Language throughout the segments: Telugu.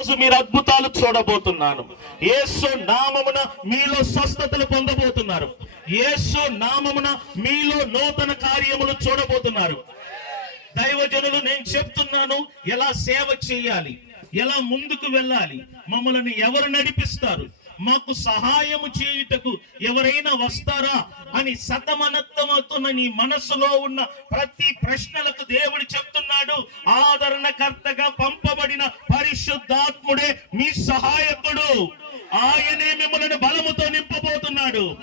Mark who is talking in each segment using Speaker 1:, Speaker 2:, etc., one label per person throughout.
Speaker 1: రోజు మీరు అద్భుతాలు చూడబోతున్నాను ఏసు నామమున మీలో స్వస్థతలు పొందబోతున్నారు. ఏసు నామమున మీలో నూతన కార్యములు చూడబోతున్నారు. దైవజనులు నేను చెప్తున్నాను ఎలా సేవ చేయాలి? ఎలా ముందుకు వెళ్ళాలి? మమ్మల్ని ఎవరు నడిపిస్తారు? మాకు సహాయము చేయుటకు ఎవరైనా వస్తారా అని సతమనత్తమవుతున్న నీ మనస్సులో ఉన్న ప్రతి ప్రశ్నలకు దేవుడు చెప్తున్నాడు. ఆదరణకర్తగా పంపబడిన పరిశుద్ధాత్ముడే మీ సహాయకుడు. ఆయనే మిమ్మల్ని బలముతో నింపబోతున్నాడు.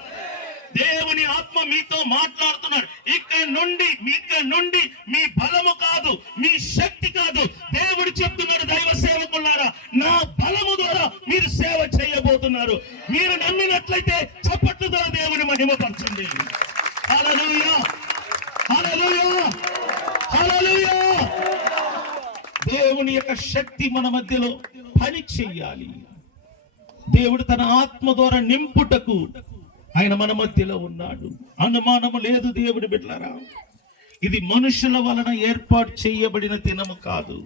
Speaker 1: దేవుని ఆత్మ మీతో మాట్లాడుతున్నాడు. ఇక్కడ నుండి ఇక్కడ నుండి మీ బలము కాదు మీ శక్తి కాదు. దేవుడు చెప్తున్నాడు దైవ సేవకులారా నా బలము ద్వారా మీరు సేవ చేయబోతున్నారు మీరు నమ్మినట్లయితే చప్పట్లు ద్వారా దేవుని మహిమపరచండి హల్లెలూయా! దేవుని యొక్క శక్తి మన మధ్యలో పని చెయ్యాలి. దేవుడు తన ఆత్మ ద్వారా నింపుటకు ఆయన మన మధ్యలో ఉన్నాడు. అనుమానము లేదు దేవుడి బిడ్డలారా. ఇది మనుషుల వలన ఏర్పాటు చేయబడిన దినము కాదు.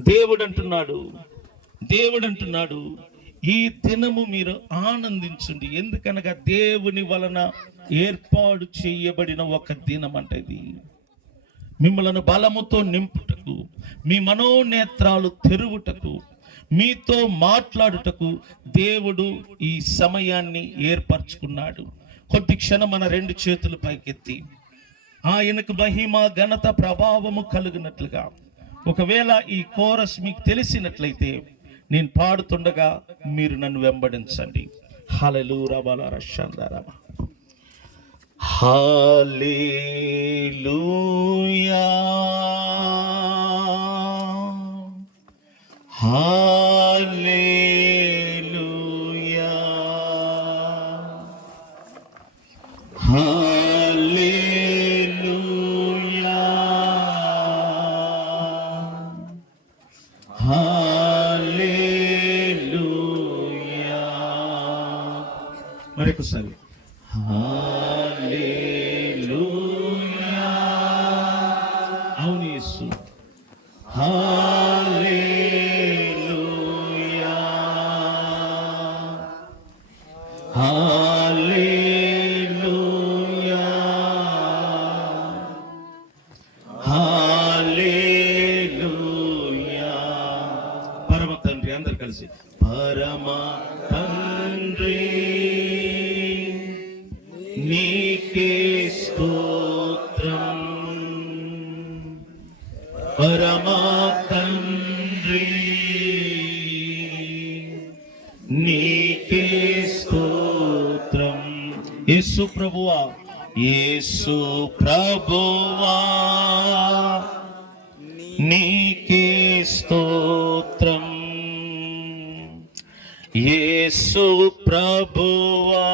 Speaker 1: దేవుడు అంటున్నాడు. దేవుడు అంటున్నాడు. ఈ దినము మీరు ఆనందించండి. ఎందుకనగా దేవుని వలన ఏర్పాటు చేయబడిన ఒక దినం అంటే ఇది మిమ్మలను బలముతో నింపుటకు మీ మనోనేత్రాలు తెరువుటకు మీతో మాట్లాడుటకు దేవుడు ఈ సమయాన్ని ఏర్పరచుకున్నాడు. కొద్ది క్షణం మన రెండు చేతులు పైకెత్తి. ఆయనకు మహిమ ఘనత ప్రభావము కలిగినట్లుగా. ఒకవేళ ఈ కోరస్ మీకు తెలిసినట్లయితే నేను పాడుతుండగా మీరు నన్ను వెంబడించండి. హలలు రబల రషందరమ హల్లెలూయా హల్లెలూయా. హల్లెలూయా. మరొకసారి హల్లెలూయా అవును యేసు హల్లెలూయా హల్లెలూయా హల్లెలూయా పరమ తండ్రి అందరు కలిసి పరమ తండ్రి పరమా తండ్రి నీకే స్తోత్రం. యేసు ప్రభువా యేసు ప్రభువా. నీకే స్తోత్రం. యేసు ప్రభువా.